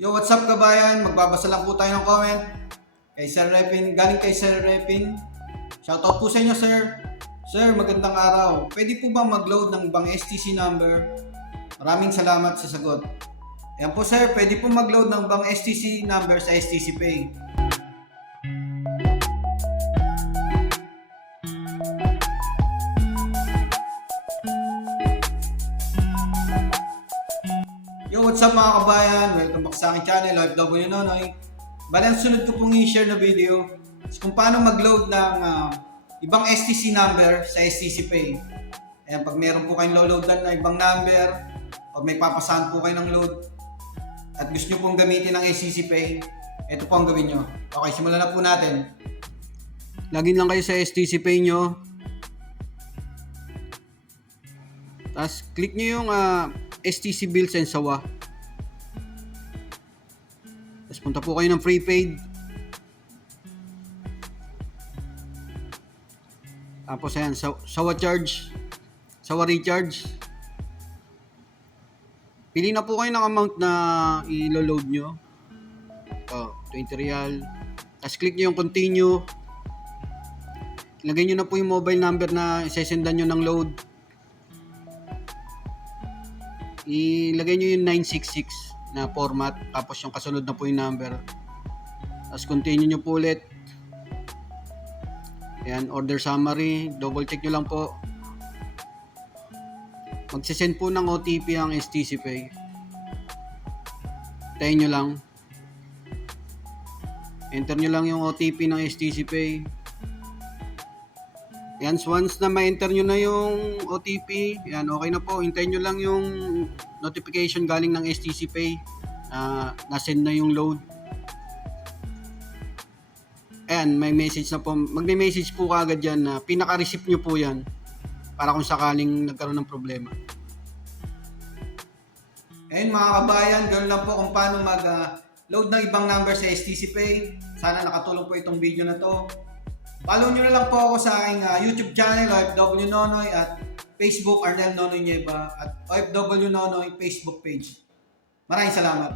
Yo, what's up kabayan? Magbabasa lang po tayo ng comment kay Sir Repin, galing kay Sir Repin. Shoutout po sa inyo, sir. Sir, magandang araw. Pwede po ba mag-load ng ibang STC number? Maraming salamat sa sagot. Ayan po sir, pwede po mag-load ng ibang STC number sa STC Pay. Yo, what's up mga kabayan? Welcome back sa aking channel, OFW Nonoy. Bali, ang sunod ko pong i-share na video is kung paano mag-load ng ibang STC number sa STC Pay. Ayan, pag meron po kayong loadan na ibang number, pag may papasahan po kayo ng load, at gusto nyo pong gamitin ng STC Pay, ito po ang gawin nyo. Okay, simulan na po natin. Login lang kayo sa STC Pay nyo. Tapos, click nyo yung STC Bills and Sawa. Tapos punta po kayo ng prepaid. Tapos ayan, Sawa charge, Sawa recharge. Pili na po kayo ng amount na i-load nyo. 20 real. Tapos click nyo yung continue. Ilagay nyo na po yung mobile number na isesendan nyo ng load. Ilagay nyo yung 966 na format, tapos yung kasunod na po yung number. Tapos continue nyo po ulit. Ayan, order summary, double check nyo lang po. Magsisend po ng OTP ang STC Pay. Tayin nyo lang. Enter nyo lang yung OTP ng STC Pay. Yan, once na ma-enter nyo na yung OTP, yan, okay na po. Hintayin nyo lang yung notification galing ng STC Pay na na-send na yung load. Ayan, may message na po. Magme-message po kagad yan na pinaka-receipt nyo po yan para kung sakaling nagkaroon ng problema. Ayun mga kabayan, ganoon lang po kung paano mag-load ng ibang number sa STC Pay. Sana nakatulong po itong video na to. Follow nyo na lang po ako sa aking YouTube channel, OFW Nonoy, at Facebook, Arnel Nonoy Nieva, at OFW Nonoy Facebook page. Maraming salamat.